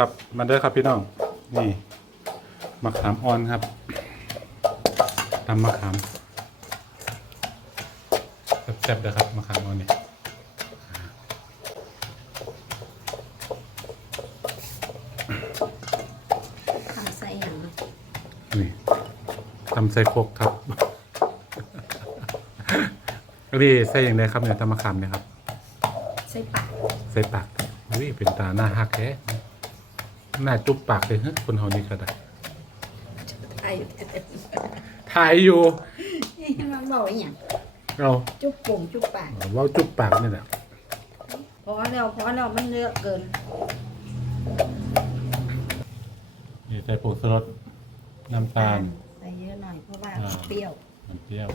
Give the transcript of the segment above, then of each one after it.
ครับ มาเด้อครับพี่น้อง นี่มะขามอ่อนครับตำมะขามแซ่บๆเด้อครับมะขามอ่อนนี่ทำใส่อย่างเนาะนี่ตำใส่โครกครับนี่ใส่อย่างไรครับเนี่ยตำมะขามเนี่ยครับ ใส่ปากใส่ปากอุ้ยเป็นตาหน้าหักแท้ หน้าจุ๊บปากเลยฮะคนเฮานี่ก็ได้ไอ้ถ่ายอยู่มันบอกว่าอย่างเราจุ๊บปุ่งจุ๊บปากเว่าจุ๊บปากนี่แหละพอแล้วพอแล้วมันเยอะเกินนี่ใส่ผงชูรสน้ำตาลใส่เยอะหน่อยเพราะว่าอ่าเปรี้ยวมันเปรี้ยว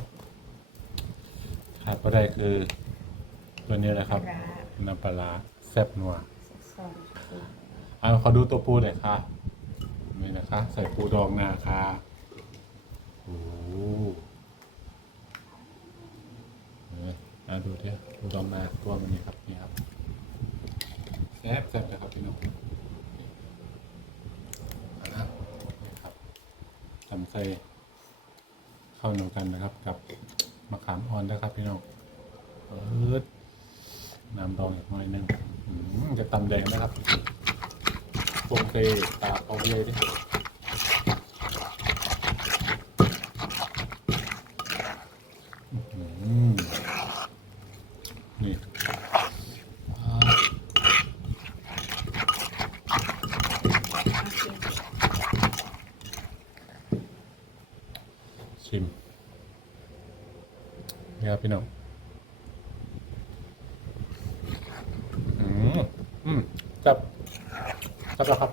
ขาดก็ได้คือ ตัวนี้แหละครับปลาน้ำปลาร้าแซ่บนัวซ องเอาขอดูตัวปูหน่อยค่ะนี่นะคะ ใส่ปูดองนาค่ะโอ้โหเออเอาดูที่ปูดองนาตัวมันนี่ครับนี่ครับแซ่บแซ่บเลยครับพี่น้องเอาละครับทำใส่ข้าวหนูกันนะครับ กับมะขามอ่อนนะครับพี่น้องเปิดน้ำดองอีกหน่อยนึงจะตำแดงนะครับ ปกเตตาเขาเลยดิอื้อหือนี่อ่าชิมนี่ครับพี่น้องอืมอืมจับ ครับแล้วครับ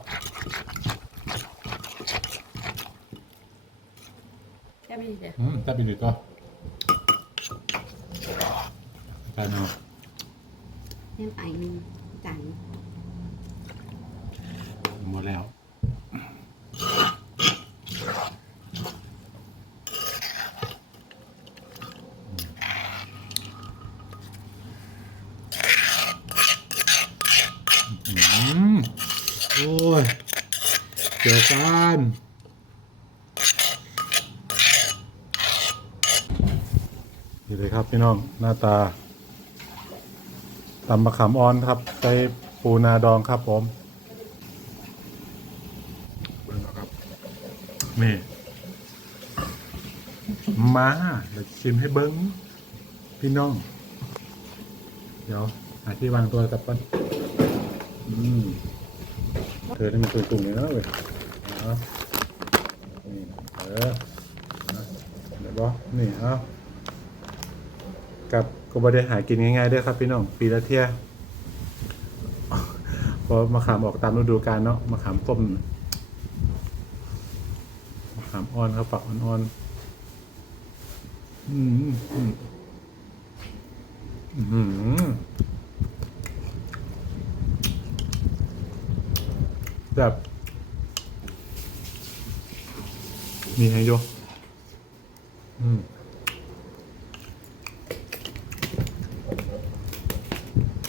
แค่ไม่ดีเดียวอืมจับอีกหนึ่งตัวจานเอานี่ไปหนึ่งจานหมดแล้ว อืมโอ้ย เกี่ยวกันนี่เลยครับพี่น้องหน้าตาตำมะขามอ่อนครับใส่ปูนาดองครับผมเบิ่งเอาครับนี่ มาเดี๋ยวชิมให้เบิ้งพี่น้อง เดี๋ยวหาที่วางตัวกับก่อนอืมเธอนี่มันตุ่มๆเลยนะเว้ย เอานี่นะเออเอาเดี๋ยวบอนี่เอากับก็บ่ได้หากินง่ายๆด้วยครับพี่น้องปีละเที่ยพราะมะขามออกตามฤดูกาลเนาะมะขามต้มมะขามอ่อนครับฝักอ่อนๆอืมอืมอืมแบบ มีให้โยอืม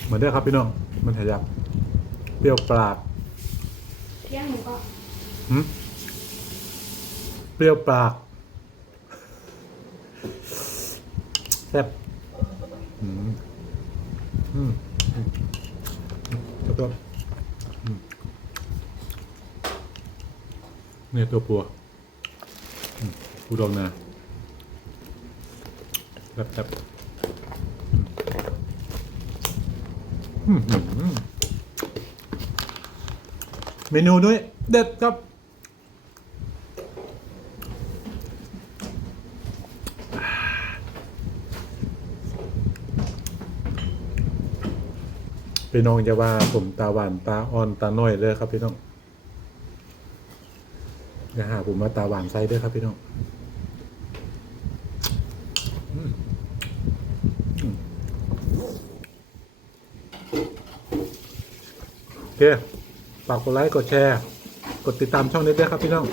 เหมือนเดิมครับพี่น้อง มันหายับ เปรี้ยวปรากเที่ยงหนูก็หืมเปรี้ยวปรากแซ่บอืมอืมอืมครับตัวอืมเนี่ยตัวปัว อืมปูดองนาแซ่บแซ่บเมนูด้วย เด็ดครับพี่น้องจะว่าผมตาหวานตาอ่อนตาน้อยเลยครับพี่น้อง อย่าหาผมมาตาหวานไซด้วยครับพี่น้องโอเคฝากกดไลค์กดแชร์ กดติดตามช่องนี้ด้วยครับพี่น้อง